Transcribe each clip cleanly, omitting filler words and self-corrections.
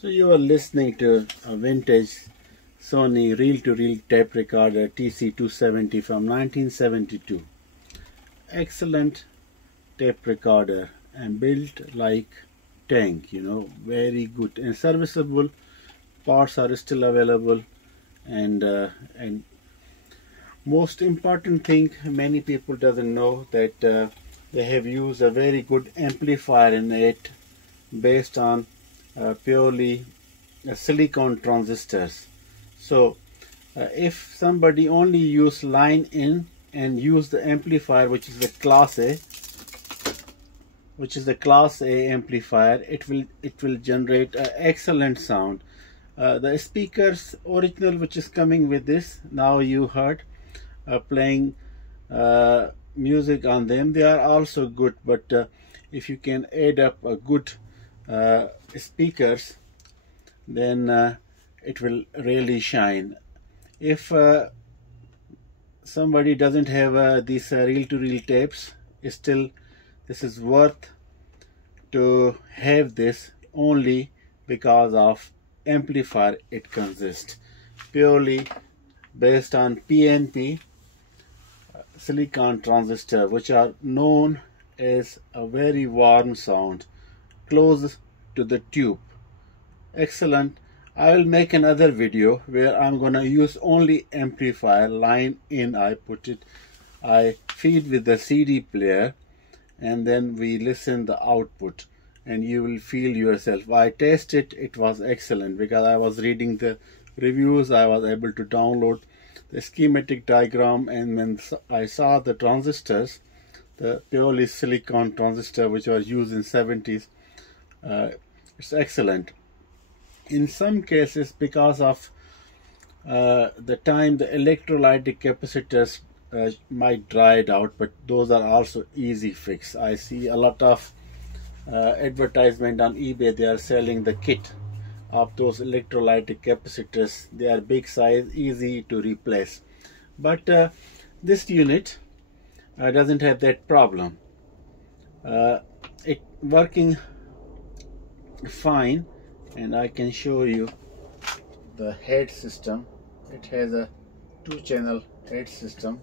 So you are listening to a vintage Sony reel-to-reel tape recorder TC-270 from 1972. Excellent tape recorder and built like tank, very good and serviceable. Parts are still available, and most important thing, many people doesn't know that they have used a very good amplifier in it based on purely silicon transistors. So if somebody only use line in and use the amplifier, which is the class A amplifier, it will generate an excellent sound. The speakers original which is coming with this, now you heard playing music on them, they are also good, but if you can add up a good speakers, then it will really shine. If somebody doesn't have these reel-to-reel tapes, still this is worth to have this only because of amplifier it consists, purely based on PNP silicon transistor, which are known as a very warm sound close to the tube. Excellent. I will make another video where I'm gonna use only amplifier line in. I feed with the CD player, and then we listen the output, and you will feel yourself. I tested, it was excellent because I was reading the reviews. I was able to download the schematic diagram, and when I saw the transistors, the purely silicon transistor which was used in 70s, it's excellent. In some cases, because of the time, the electrolytic capacitors might dry out, but those are also easy fix. I see a lot of advertisement on eBay. They are selling the kit of those electrolytic capacitors. They are big size, easy to replace. But this unit doesn't have that problem. It working fine, and I can show you the head system. It has a 2-channel head system,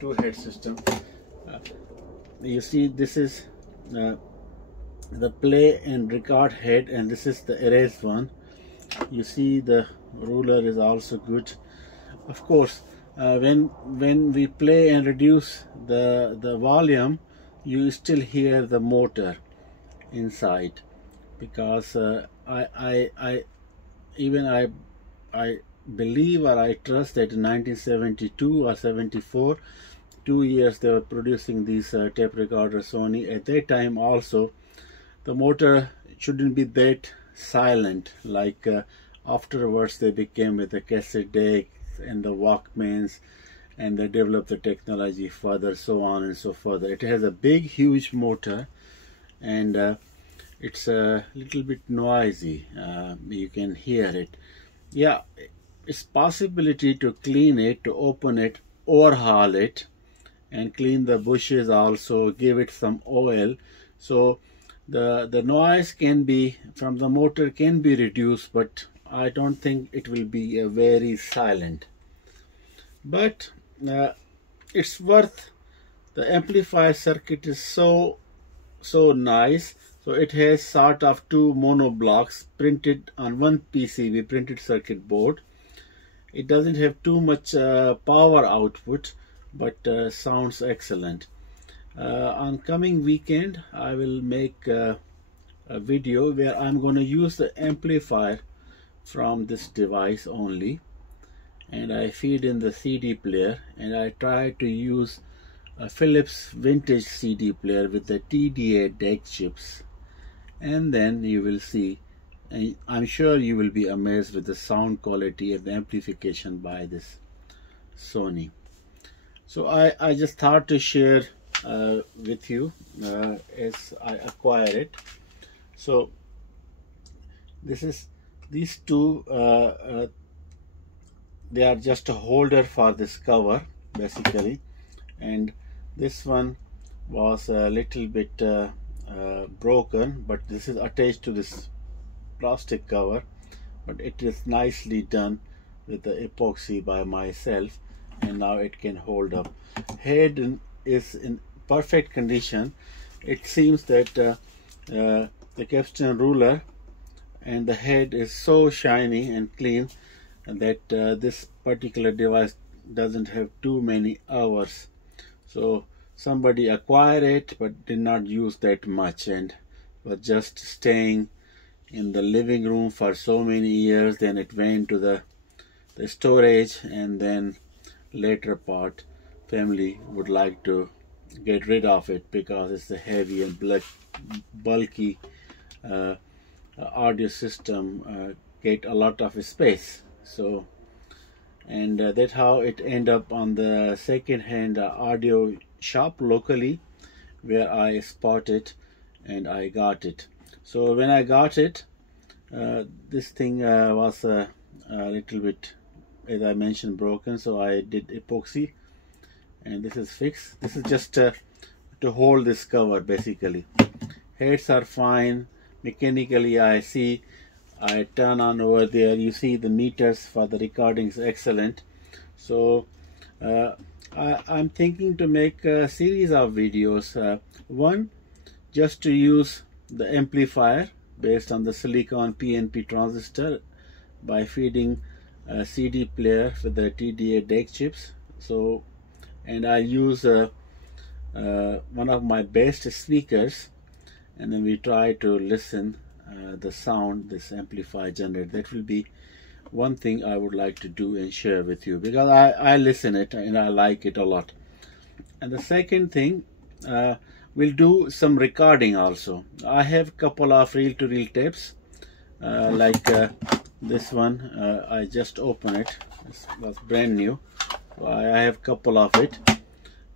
2-head system. You see, this is the play and record head, and this is the erase one. You see the ruler is also good. Of course, when we play and reduce the volume, you still hear the motor inside, because I believe, or I trust, that in 1972 or 74, 2 years they were producing these tape recorders, Sony. At that time also, the motor shouldn't be that silent, like afterwards they became with the cassette decks and the Walkmans, and they developed the technology further, so on and so forth. It has a big, huge motor, and it's a little bit noisy. You can hear it. Yeah, it's possibility to clean it, to open it, overhaul it, and clean the bushes also, give it some oil, so the noise can be from the motor can be reduced, but I don't think it will be a very silent. But it's worth. The amplifier circuit is so nice. So it has sort of 2 mono blocks printed on one PCB, printed circuit board. It doesn't have too much power output, but sounds excellent. On coming weekend, I will make a video where I'm going to use the amplifier from this device only, and I feed in the CD player, and I try to use a Philips vintage CD player with the TDA DAC chips, and then you will see, and I'm sure you will be amazed with the sound quality and the amplification by this Sony. So I just thought to share with you as I acquire it. So these two, they are just a holder for this cover basically, and this one was a little bit broken, but this is attached to this plastic cover, but it is nicely done with the epoxy by myself, and now it can hold up. Head is in perfect condition. It seems that the capstan ruler and the head is so shiny and clean, and that this particular device doesn't have too many hours. So somebody acquired it but did not use that much, and was just staying in the living room for so many years. Then it went to the storage, and then later part family would like to get rid of it because it's a heavy and bulky audio system, get a lot of space. So, and that's how it end up on the second-hand audio shop locally, where I spotted and I got it. So when I got it, this thing was a little bit, as I mentioned, broken, so I did epoxy, and this is fixed. This is just to hold this cover basically. Heads are fine. Mechanically, I see, I turn on over there, you see the meters for the recordings, excellent. So I'm thinking to make a series of videos. One, just to use the amplifier based on the silicon PNP transistor by feeding a CD player with the TDA DAC chips. So, and I use one of my best speakers, and then we try to listen the sound this amplifier generates. That will be one thing I would like to do and share with you, because I listen it and I like it a lot. And the second thing, we'll do some recording also. I have a couple of reel-to-reel tapes, like this one. I just opened it. This was brand new. So I have a couple of it.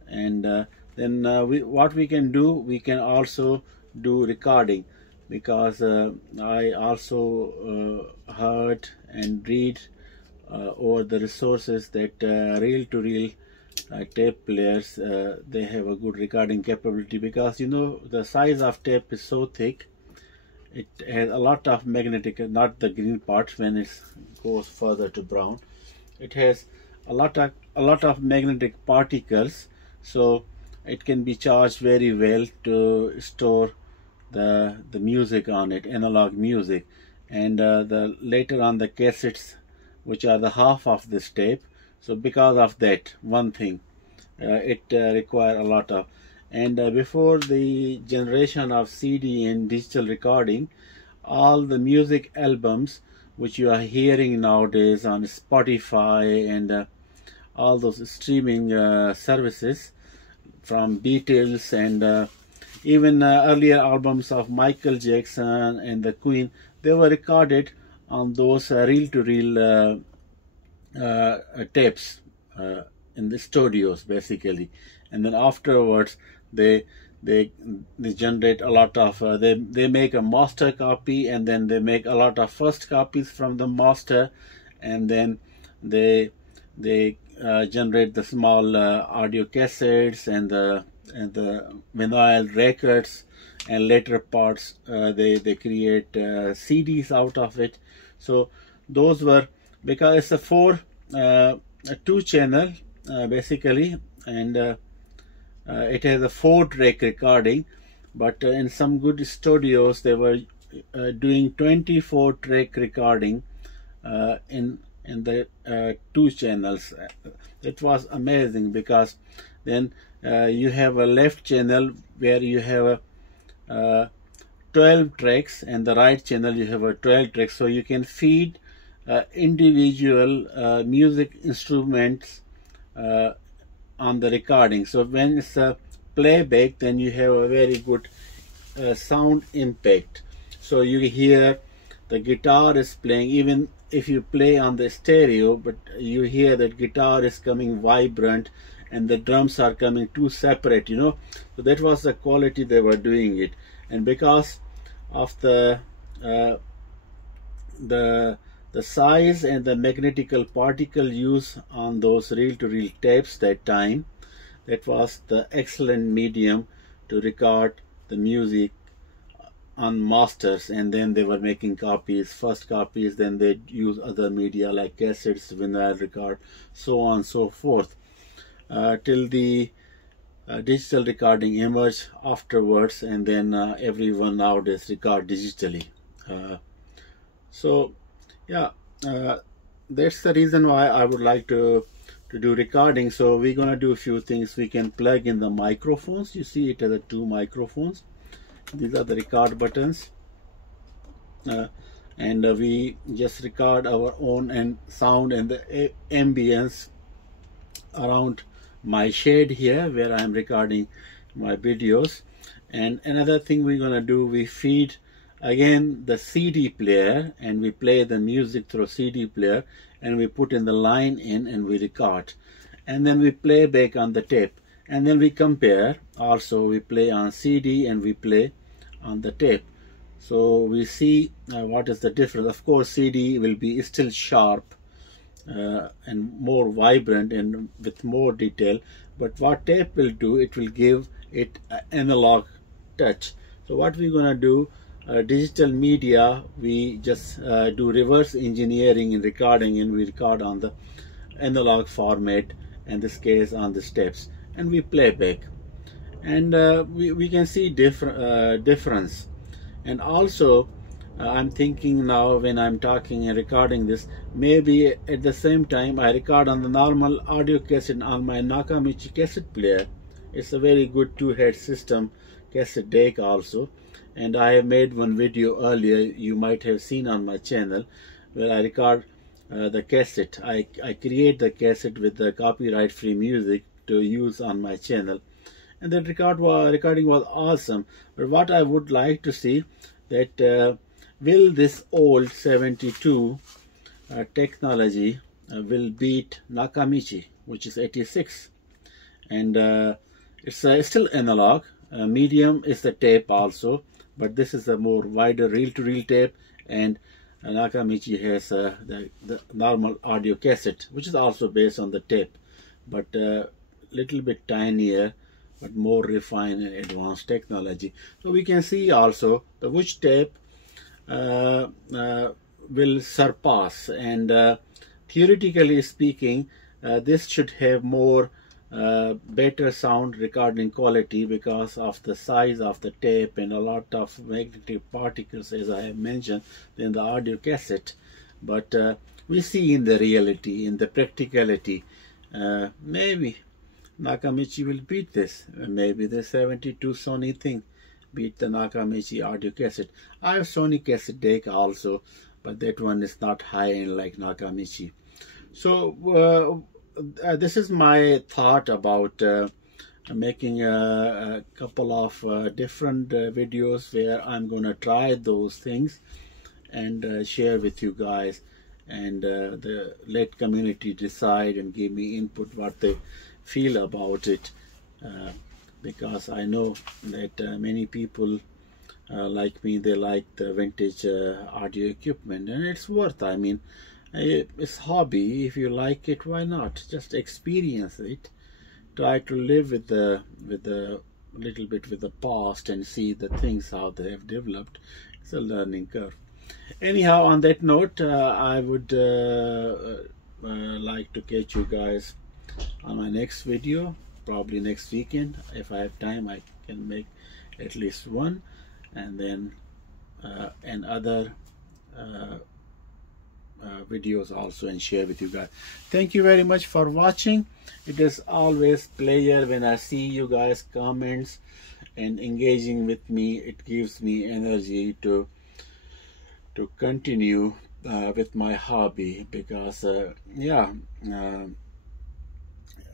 And then what we can do, we can also do recording, because I also heard and read over the resources that reel-to-reel tape players, they have a good recording capability, because you know the size of tape is so thick. It has a lot of magnetic, not the green part when it goes further to brown. It has a lot of magnetic particles, so it can be charged very well to store the music on it, analog music. And the later on the cassettes, which are the half of this tape. So because of that one thing, it requires a lot of. And before the generation of CD and digital recording, all the music albums which you are hearing nowadays on Spotify and all those streaming services, from Beatles and even earlier albums of Michael Jackson and the Queen, they were recorded on those reel-to-reel tapes in the studios basically. And then afterwards they generate a lot of they make a master copy, and then they make a lot of first copies from the master, and then they generate the small audio cassettes and the vinyl records, and later parts they create CDs out of it. So those were, because it's a 2 channel basically, and it has a 4-track recording, but in some good studios they were doing 24-track recording in the 2 channels. It was amazing, because then you have a left channel where you have a 12 tracks, and the right channel you have a 12 tracks, so you can feed individual music instruments on the recording. So when it's a playback, then you have a very good sound impact. So you hear the guitar is playing, even if you play on the stereo, but you hear that guitar is coming vibrant and the drums are coming two separate, you know. So that was the quality they were doing it. And because of the size and the magnetical particle use on those reel-to-reel tapes that time, that was the excellent medium to record the music on masters. And then they were making copies, first copies, then they use other media like cassettes, vinyl record, so on and so forth, till the digital recording emerged afterwards, and then everyone nowadays record digitally. So yeah, that's the reason why I would like to do recording. So we're gonna do a few things. We can plug in the microphones. You see it has 2 microphones. These are the record buttons, and we just record our own and sound and the ambience around my shade here where I am recording my videos. And another thing we're gonna do, we feed again the CD player, and we play the music through CD player, and we put in the line in and we record, and then we play back on the tape, and then we compare. Also we play on CD and we play on the tape, so we see what is the difference. Of course CD will be still sharp and more vibrant and with more detail, but what tape will do, it will give it an analog touch. So what we're gonna do, digital media, we just do reverse engineering in recording, and we record on the analog format, in this case on the steps, and we play back, and we can see difference. And also I'm thinking now, when I'm talking and recording this, maybe at the same time I record on the normal audio cassette on my Nakamichi cassette player, It's a very good two-head system cassette deck also. And I have made one video earlier you might have seen on my channel where I record the cassette. I create the cassette with the copyright free music to use on my channel, and that recording was awesome. But what I would like to see that will this old 72 technology will beat Nakamichi, which is 86, and it's still analog. Medium is the tape also, but this is a more wider reel-to-reel tape, and Nakamichi has the normal audio cassette, which is also based on the tape, but little bit tinier, but more refined and advanced technology. So we can see also the which tape will surpass, and theoretically speaking, this should have more better sound recording quality because of the size of the tape and a lot of magnetic particles, as I have mentioned, in the audio cassette. But we see in the reality, in the practicality, maybe Nakamichi will beat this. Maybe the 72 Sony thing beat the Nakamichi audio cassette. I have Sony cassette deck also, but that one is not high-end like Nakamichi. So this is my thought about making a couple of different videos where I'm going to try those things and share with you guys, and let community decide and give me input what they feel about it, because I know that many people like me, they like the vintage audio equipment, and it's worth. I mean, it's hobby. If you like it, why not? Just experience it. Try to live with the little bit with the past and see the things how they have developed. It's a learning curve. Anyhow, on that note, I would like to catch you guys on my next video, probably next weekend. If I have time, I can make at least one, and then other videos also, and share with you guys. Thank you very much for watching. It is always pleasure when I see you guys comments and engaging with me. It gives me energy to continue with my hobby, because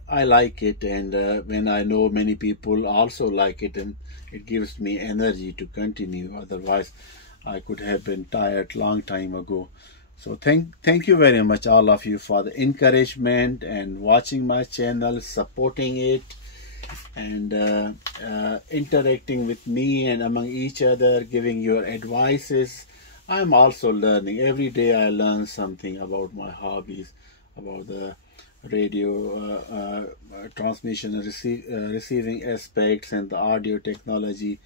I like it, and when I know many people also like it, and it gives me energy to continue. Otherwise I could have been tired long time ago. So thank you very much, all of you, for the encouragement and watching my channel, supporting it, and interacting with me and among each other, giving your advices. I'm also learning. Every day I learn something about my hobbies, about the radio transmission and receiving aspects, and the audio technology.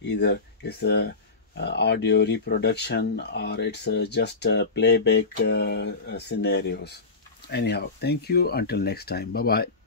Either it's a audio reproduction, or it's just playback scenarios. Anyhow, thank you. Until next time. Bye bye.